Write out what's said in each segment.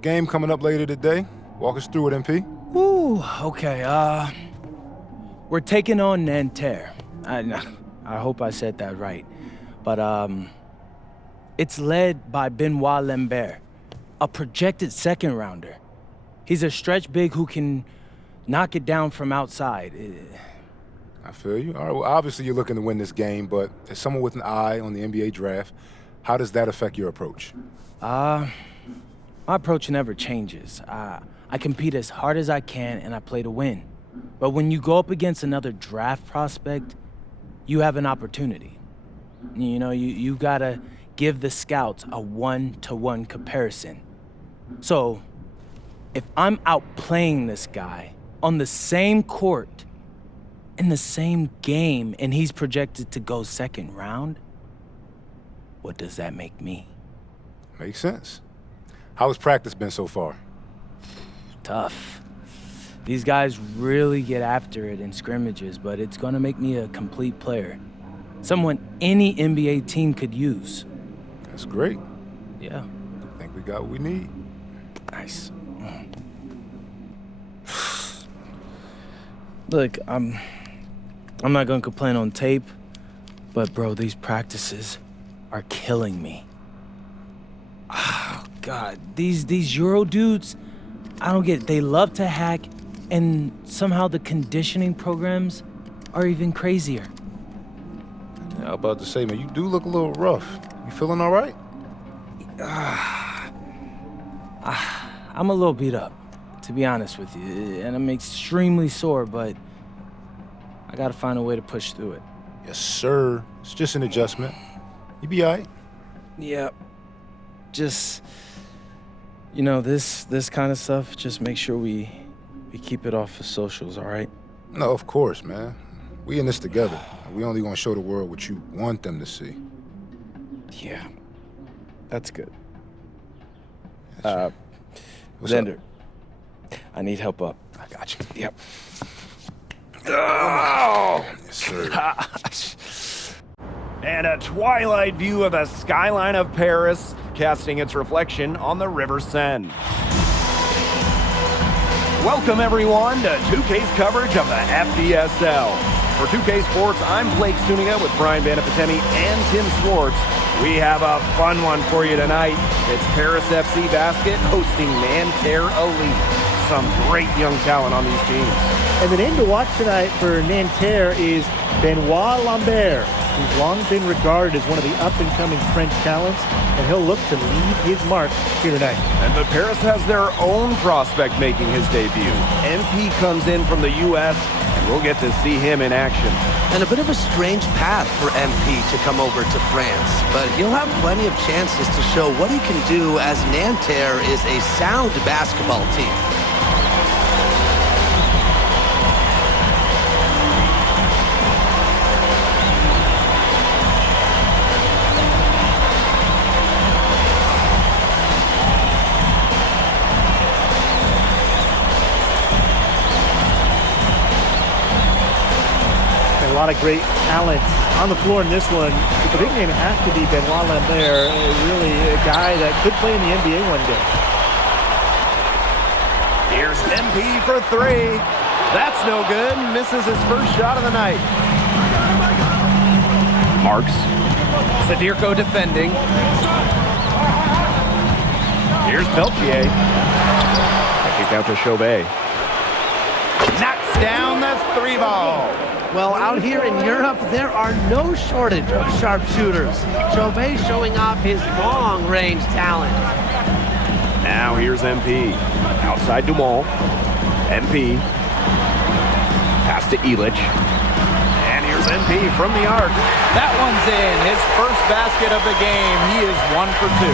Game coming up later today. Walk us through it, MP. Ooh, okay, we're taking on Nanterre. I hope I said that right. But, it's led by Benoit Lambert, a projected second-rounder. He's a stretch big who can knock it down from outside. I feel you. All right, well, obviously you're looking to win this game, but as someone with an eye on the NBA draft, how does that affect your approach? My approach never changes. I compete as hard as I can, and I play to win. But when you go up against another draft prospect, you have an opportunity. You know, you gotta give the scouts a one-to-one comparison. So, if I'm outplaying this guy on the same court, in the same game, and he's projected to go second round, what does that make me? Makes sense. How has practice been so far? Tough. These guys really get after it in scrimmages, but it's gonna make me a complete player. Someone any NBA team could use. That's great. Yeah. I think we got what we need. Nice. Look, I'm not gonna complain on tape, but bro, these practices are killing me. Oh, God, these Euro dudes, I don't get it. They love to hack, and somehow the conditioning programs are even crazier. Yeah, I was about to say, man, you do look a little rough. You feeling all right? I'm a little beat up, to be honest with you, and I'm extremely sore, but I gotta find a way to push through it. Yes, sir. It's just an adjustment. You be all right. Yeah, just, you know, this kind of stuff, just make sure we keep it off of socials, all right? No, of course, man. We in this together. We only gonna show the world what you want them to see. Yeah, that's good. What's Xander, up? I need help up. I got you. Yep. Oh! Yes, sir. Gosh. And a twilight view of the skyline of Paris, casting its reflection on the River Seine. Welcome everyone to 2K's coverage of the FDSL. For 2K Sports, I'm Blake Suniga with Brian Vanapatemi and Tim Swartz. We have a fun one for you tonight. It's Paris FC Basket hosting Nanterre Elite. Some great young talent on these teams. And the name to watch tonight for Nanterre is Benoit Lambert, who's long been regarded as one of the up-and-coming French talents, and he'll look to leave his mark here tonight. And the Paris has their own prospect making his debut. MP comes in from the U.S., and we'll get to see him in action. And a bit of a strange path for MP to come over to France, but he'll have plenty of chances to show what he can do, as Nanterre is a sound basketball team. A lot of great talent on the floor in this one. The big name has to be Benoit Lambert, really a guy that could play in the NBA one day. Here's MP for three. That's no good. Misses his first shot of the night. Marks. Sadirko defending. Here's Peltier. Kick out to Chauvet. Knocks down the three ball. Well, out here in Europe, there are no shortage of sharpshooters. Chauvet showing off his long-range talent. Now here's MP. Outside Dumont. MP. Pass to Illich. And here's MP from the arc. That one's in. His first basket of the game. He is 1 for 2.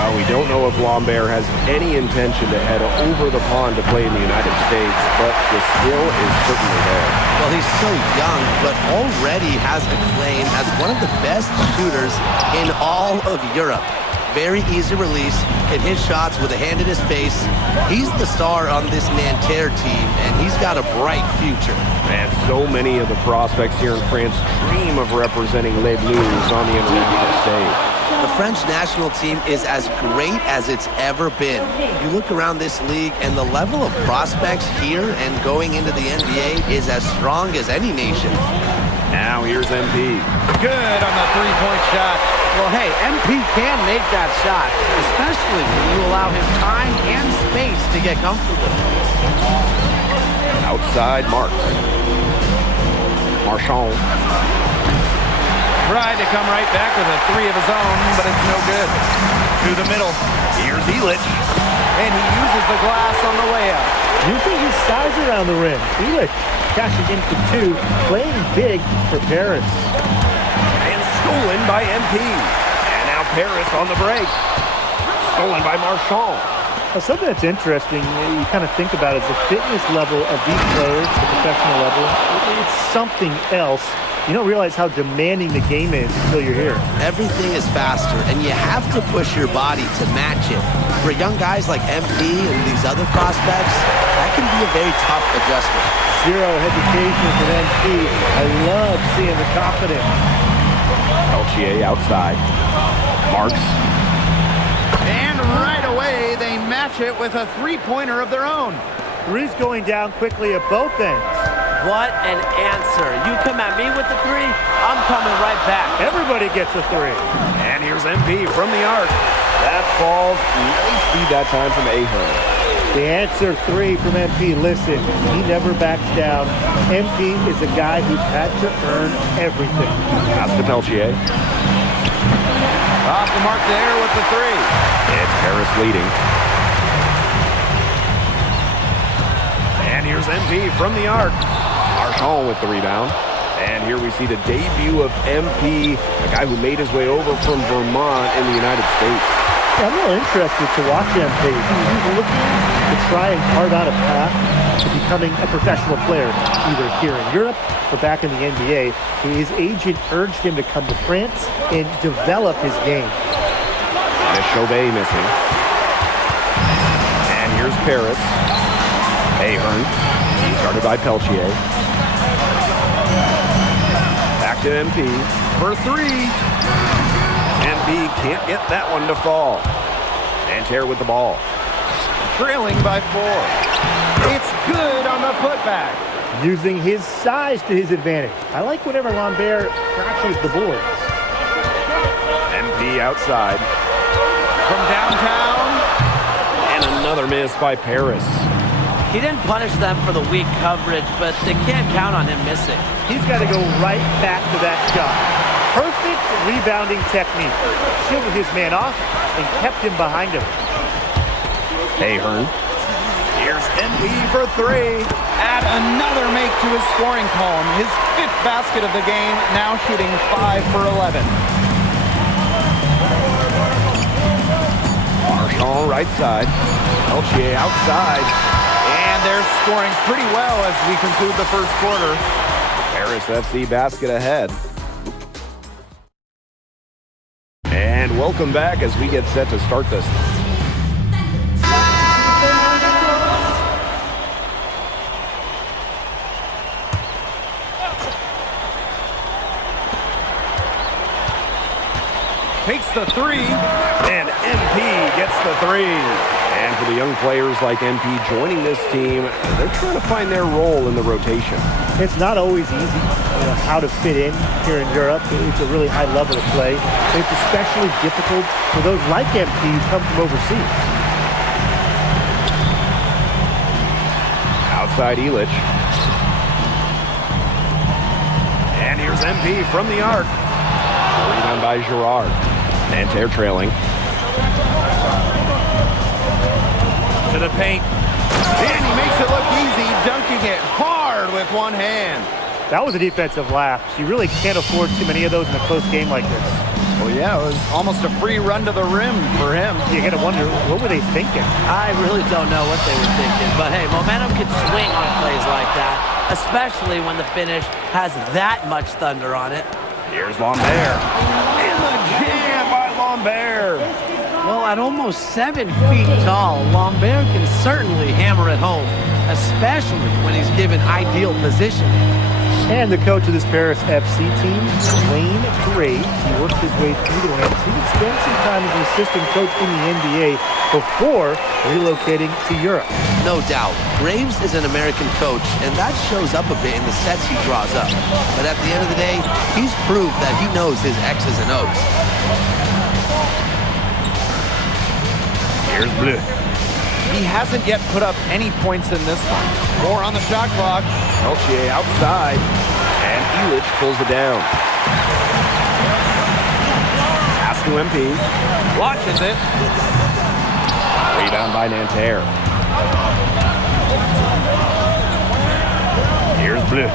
Well, we don't know if Lambert has any intention to head over the pond to play in the United States, but the skill is certainly there. Well, he's so young, but already has acclaim as one of the best shooters in all of Europe. Very easy release, hit his shots with a hand in his face. He's the star on this Nanterre team, and he's got a bright future. Man, so many of the prospects here in France dream of representing Les Bleus on the international stage. The French national team is as great as it's ever been. You look around this league, and the level of prospects here and going into the NBA is as strong as any nation. Now here's MP. Good on the three-point shot. Well, hey, MP can make that shot, especially when you allow him time and space to get comfortable. Outside Marks. Marchand. Tried to come right back with a three of his own, but it's no good. To the middle. Here's Illich. And he uses the glass on the layup. Using his size around the rim. Felix cashing in for two, playing big for Paris. And stolen by MP. And now Paris on the break. Stolen by Marchand. Now, something that's interesting, you kind of think about, is the fitness level of these players, the professional level. It's something else. You don't realize how demanding the game is until you're here. Everything is faster, and you have to push your body to match it. For young guys like MP and these other prospects, that can be a very tough adjustment. Zero hesitation for MP. I love seeing the confidence. Peltier outside. Marks. And right away, they match it with a three-pointer of their own. Three's going down quickly at both ends. What an answer. You come at me with the three, I'm coming right back. Everybody gets a three. And here's MP from the arc. That falls. Nice feed that time from Ahern. The answer three from MP. Listen, he never backs down. MP is a guy who's had to earn everything. Pass to Peltier. Off the mark there with the three. It's Paris leading. And here's MP from the arc. Marchand with the rebound. And here we see the debut of MP, a guy who made his way over from Vermont in the United States. I'm real interested to watch MP. He's looking to try and carve out a path to becoming a professional player, either here in Europe or back in the NBA. His agent urged him to come to France and develop his game. And Chauvet missing. And here's Paris. Ahern. He's guarded by Peltier. Back to MP for three. MP can't get that one to fall. Nanterre with the ball. Trailing by 4. It's good on the putback. Using his size to his advantage. I like whenever Lambert crashes the boards. MP outside. From downtown. And another miss by Paris. He didn't punish them for the weak coverage, but they can't count on him missing. He's got to go right back to that shot. Perfect rebounding technique. Shielded his man off and kept him behind him. Ahern. Here's MP for three. Add another make to his scoring column. His 5th basket of the game, now shooting 5 for 11. Marchand right side. Peltier outside. And they're scoring pretty well as we conclude the first quarter. Paris FC basket ahead. And welcome back as we get set to start this. Takes the three. And MP gets the three. And for the young players like MP joining this team, they're trying to find their role in the rotation. It's not always easy, how to fit in here in Europe. It's a really high level of play. It's especially difficult for those like MP who come from overseas. Outside Illich. And here's MP from the arc. Rebound by Girard. Nanterre trailing. To the paint. And he makes it look easy, dunking it hard with one hand. That was a defensive lapse. You really can't afford too many of those in a close game like this. Well, yeah, it was almost a free run to the rim for him. You got to wonder, what were they thinking? I really don't know what they were thinking, but hey, momentum can swing on plays like that, especially when the finish has that much thunder on it. Here's Lambert. And the jam by Lambert. Well, at almost 7 feet tall, Lambert can certainly hammer it home, especially when he's given ideal positioning. And the coach of this Paris FC team, Wayne Graves, he worked his way through the ranks. He would spend some time as an assistant coach in the NBA before relocating to Europe. No doubt, Graves is an American coach, and that shows up a bit in the sets he draws up. But at the end of the day, he's proved that he knows his X's and O's. Here's Bleu. He hasn't yet put up any points in this one. 4 on the shot clock. Peltier outside, and Elich pulls it down. Pass to MP. Watches it. Rebound by Nanterre. Here's Bleu.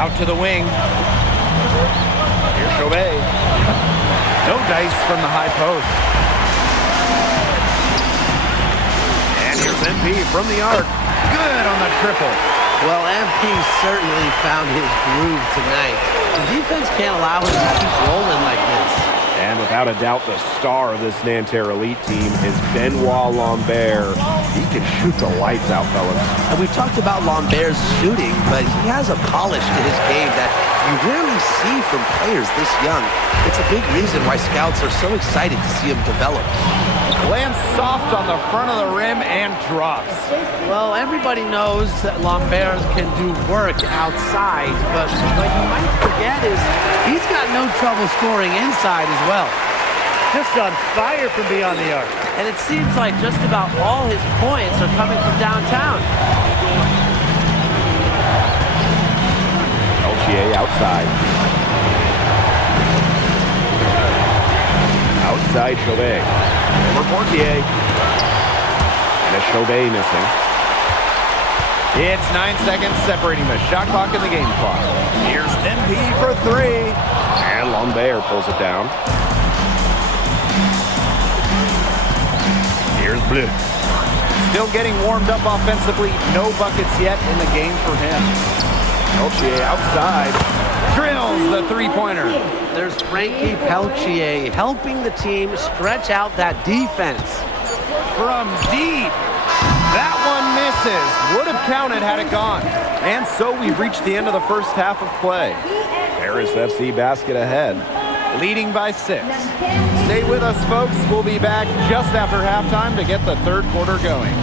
Out to the wing. Here's Chauvet. No dice from the high post. And here's MP from the arc. Good on the triple. Well, MP certainly found his groove tonight. The defense can't allow him to keep rolling like this. And without a doubt, the star of this Nanterre elite team is Benoit Lambert. He can shoot the lights out, fellas. And we've talked about Lambert's shooting, but he has a polish to his game that you rarely see from players this young. It's a big reason why scouts are so excited to see him develop. Lands soft on the front of the rim and drops. Well, everybody knows that Lambert can do work outside, but what you might forget is he's got no trouble scoring inside as well. Just on fire from beyond the arc. And it seems like just about all his points are coming from downtown. Peltier outside. Outside Chauvet. Over Portier. And a Chauvet missing. It's 9 seconds separating the shot clock and the game clock. Here's MP for 3. And Lambert pulls it down. Here's Bleu. Still getting warmed up offensively. No buckets yet in the game for him. Peltier outside. Drills the three-pointer. There's Frankie Peltier helping the team stretch out that defense. From deep. That one misses. Would have counted had it gone. And so we've reached the end of the first half of play. Paris FC basket ahead, leading by 6. Stay with us, folks. We'll be back just after halftime to get the third quarter going.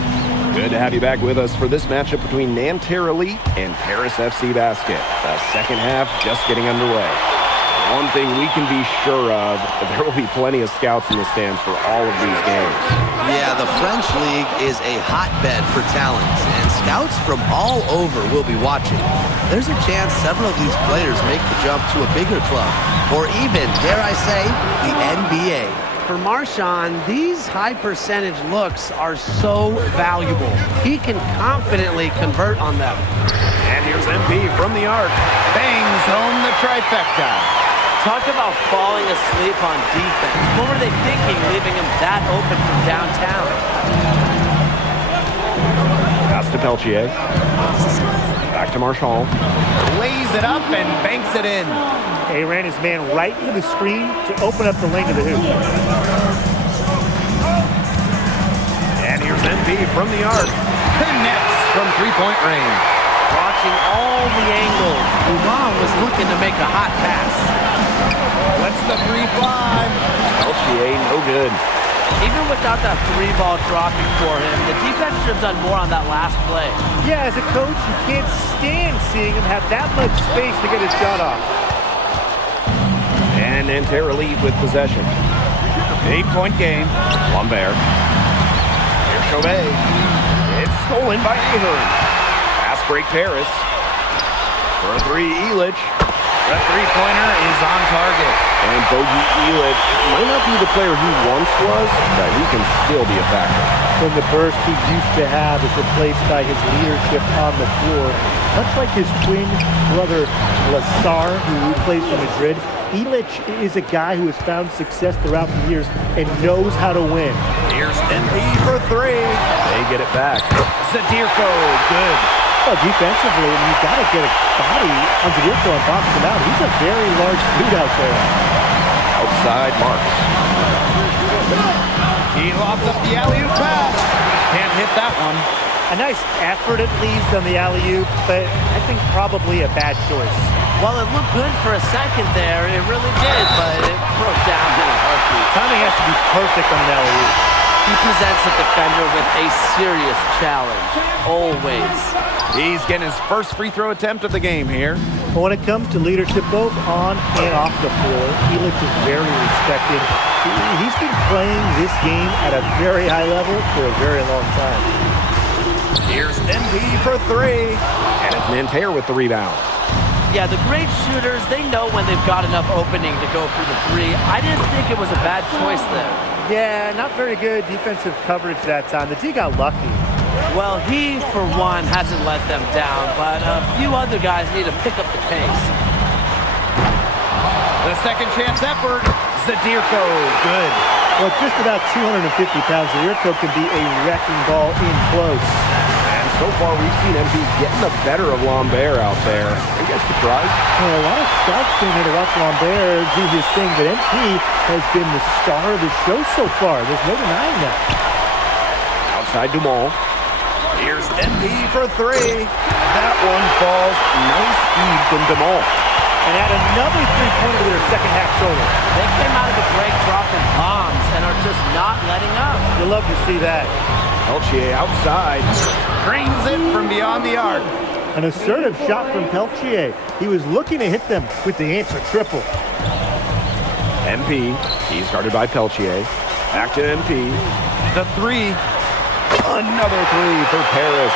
Good to have you back with us for this matchup between Nanterre Elite and Paris FC Basket. The second half just getting underway. One thing we can be sure of, there will be plenty of scouts in the stands for all of these games. Yeah, the French League is a hotbed for talent, and scouts from all over will be watching. There's a chance several of these players make the jump to a bigger club, or even, dare I say, the NBA. For Marchand, these high-percentage looks are so valuable. He can confidently convert on them. And here's MP from the arc. Bangs home the trifecta. Talk about falling asleep on defense. What were they thinking, leaving him that open from downtown? Pass to Peltier. Back to Marchand. Lays it up and banks it in. He ran his man right into the screen to open up the lane to the hoop. And here's MP from the arc. Connects from three-point range. Watching all the angles, Uman was looking to make a hot pass. Lets the 3 fly. Peltier, no good. Even without that 3-ball dropping for him, the defense should have done more on that last play. Yeah, as a coach, you can't stand seeing him have that much space to get his shot off. And Nanterre Elite with possession. 8-point game. Lambert. Here's Chauvet. It's stolen by Ahern. Fast break Paris. For a 3, Elich. The three-pointer is on target. And Bogey Elich might not be the player he once was, but he can still be a factor. When the burst he used to have is replaced by his leadership on the floor, much like his twin brother Lazar, who plays for Madrid, Elich is a guy who has found success throughout the years and knows how to win. Here's MP for 3. They get it back. Zadirko, good. Well, defensively, you've got to get a body on Zadirko and box him out. He's a very large dude out there. Outside Marks. He lobs up the alley-oop pass. Can't hit that one. A nice effort at least on the alley-oop, but I think probably a bad choice. Well, it looked good for a second there. It really did, but it broke down in a heartbeat. Timing has to be perfect on an alley-oop. He presents a defender with a serious challenge, always. He's getting his first free throw attempt of the game here. But when it comes to leadership both on and off the floor, Elitch is very respected. He's been playing this game at a very high level for a very long time. Here's MP for three. And it's Nanterre with the rebound. Yeah, the great shooters, they know when they've got enough opening to go for the three. I didn't think it was a bad choice there. Yeah, not very good defensive coverage that time. The D got lucky. Well, he, for one, hasn't let them down, but a few other guys need to pick up the pace. The second chance effort. Zadirko, good. Well, just about 250 pounds, Zadirko can be a wrecking ball in close. And so far, we've seen MP getting the better of Lambert out there. Are you guys surprised? Well, a lot of scouts came here to watch Lambert do his thing, but MP has been the star of the show so far. There's no denying that. Outside Dumont. Here's MP for three. That one falls. Nice feed from Dumont. And add another three-pointer to their second half total. They came out of the break dropping bombs and are just not letting up. You'll love to see that. Peltier outside. Drains it from beyond the arc. An assertive shot from Peltier. He was looking to hit them with the answer triple. MP. He's guarded by Peltier. Back to MP. The three. Another three for Paris.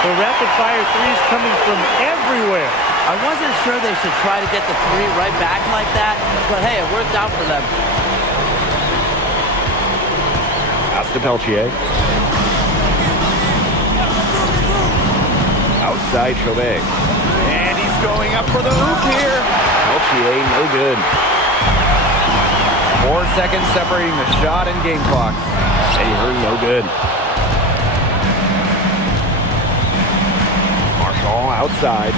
The rapid-fire threes coming from everywhere. I wasn't sure they should try to get the three right back like that, but hey, it worked out for them. Pass to Peltier. Outside Chauvet. And he's going up for the hoop here. Peltier, no good. 4 seconds separating the shot and game clocks. Ahern, no good. Marshall outside.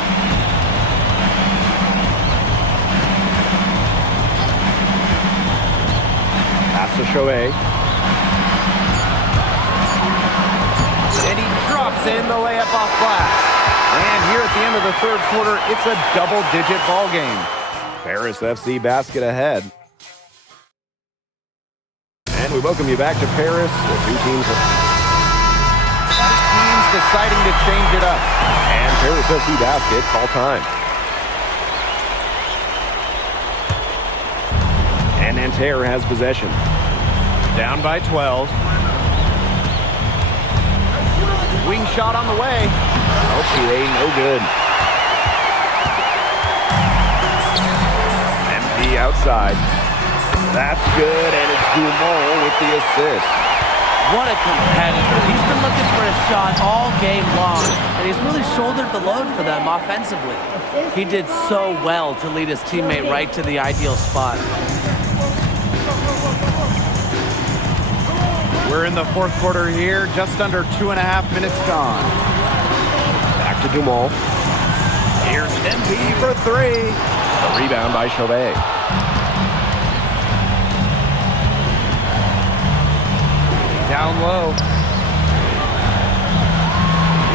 Pass to Chauvet. And he drops in the layup off glass. And here at the end of the third quarter, it's a double-digit ball game. Paris FC basket ahead. And we welcome you back to Paris. The two teams deciding to change it up. And Paris FC basket, call time. And Nanterre has possession. Down by 12. Wing shot on the way. Peltier, no good. MP outside. That's good, and it's Dumont with the assist. What a competitor. He's been looking for a shot all game long, and he's really shouldered the load for them offensively. He did so well to lead his teammate right to the ideal spot. We're in the fourth quarter here, just under 2.5 minutes gone. Back to Dumont. Here's MP for three. A rebound by Chauvet. Down low.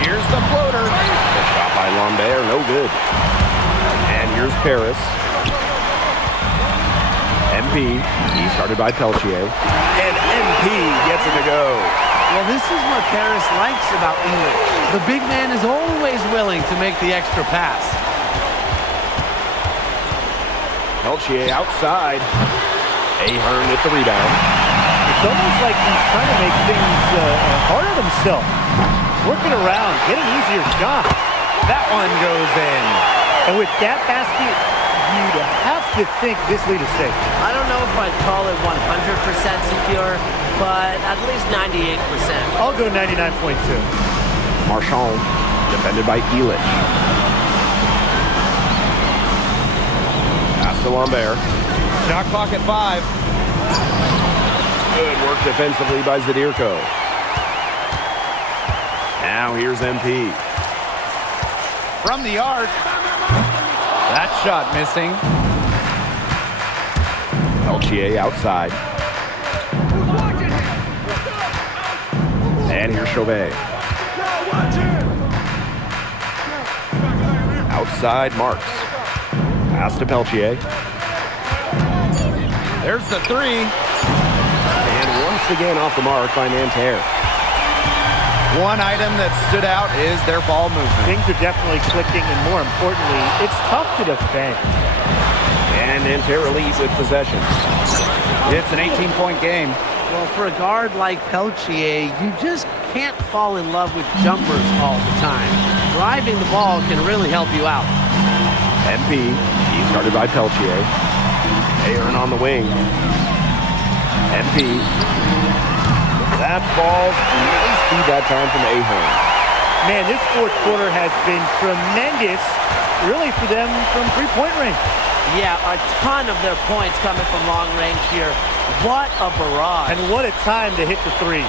Here's the floater. The shot by Lambert, no good. And here's Paris. MP, he's guarded by Peltier. And MP gets it to go. Well, this is what Paris likes about Elitch. The big man is always willing to make the extra pass. Peltier outside. Ahern with the rebound. It's almost like he's trying to make things hard on himself. Working around, getting easier shots. That one goes in. And with that basket, you'd have to think this lead is safe. I don't know if I'd call it 100% secure, but at least 98%. I'll go 99.2. Marchand, defended by Elitch. Pass to Lambert. Shot clock at 5. Good work defensively by Zadirko. Now here's MP. From the arc. That shot missing. Peltier outside. And here's Chauvet. Outside Marks. Pass to Peltier. There's the three. And once again off the mark by Nanterre. One item that stood out is their ball movement. Things are definitely clicking, and more importantly, it's tough to defend. And Nanterre leads with possession. It's an 18-point game. Well, for a guard like Peltier, you just can't fall in love with jumpers all the time. Driving the ball can really help you out. MP, he's guarded by Peltier. Aaron on the wing. MP. That falls. Nice feed that time from Ahern. Man, this fourth quarter has been tremendous, really, for them from three-point range. Yeah, a ton of their points coming from long range here. What a barrage. And what a time to hit the threes.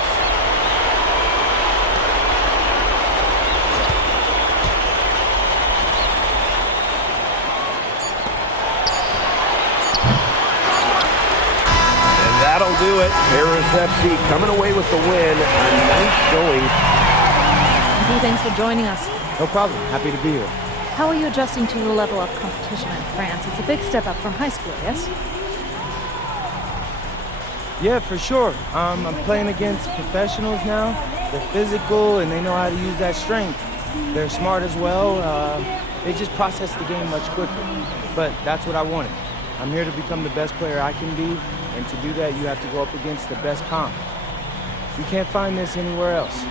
And that'll do it. Paris FC coming away with the win. A nice showing. Thanks for joining us. No problem. Happy to be here. How are you adjusting to the level of competition in France? It's a big step up from high school, yes? Yeah, for sure. I'm playing against professionals now. They're physical and they know how to use that strength. They're smart as well. They just process the game much quicker. But that's what I wanted. I'm here to become the best player I can be, and to do that, you have to go up against the best comp. You can't find this anywhere else.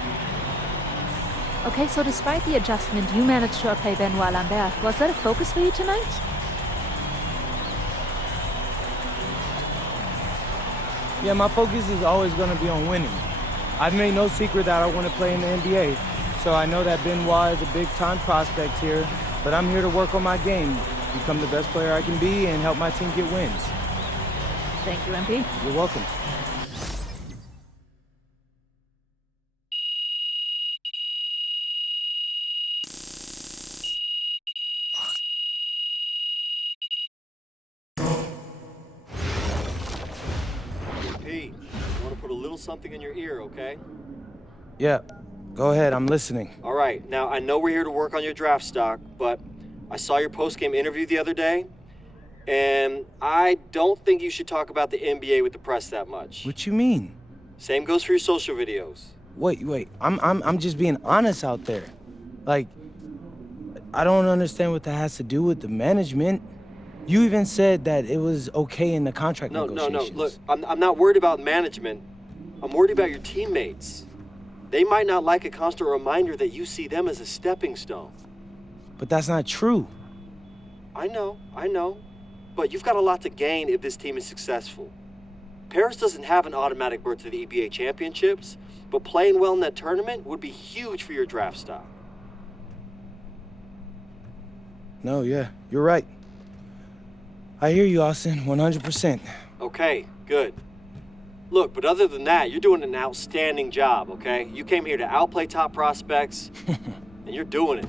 Okay, so despite the adjustment, you managed to outplay Benoit Lambert. Was that a focus for you tonight? Yeah, my focus is always going to be on winning. I've made no secret that I want to play in the NBA, so I know that Benoit is a big-time prospect here, but I'm here to work on my game, become the best player I can be, and help my team get wins. Thank you, MP. You're welcome. Pete, I want to put a little something in your ear, okay? Yeah, go ahead, I'm listening. All right, now I know we're here to work on your draft stock, but I saw your post-game interview the other day, and I don't think you should talk about the NBA with the press that much. What you mean? Same goes for your social videos. Wait, I'm just being honest out there. Like, I don't understand what that has to do with the management. You even said that it was okay in the contract negotiations. No, look, I'm not worried about management. I'm worried about your teammates. They might not like a constant reminder that you see them as a stepping stone. But that's not true. I know. But you've got a lot to gain if this team is successful. Paris doesn't have an automatic berth to the EBA championships, but playing well in that tournament would be huge for your draft stock. No, yeah, you're right. I hear you, Austin, 100%. Okay, good. Look, but other than that, you're doing an outstanding job, okay? You came here to outplay top prospects, and you're doing it.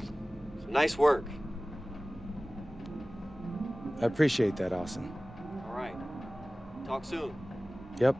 So nice work. I appreciate that, Austin. All right. Talk soon. Yep.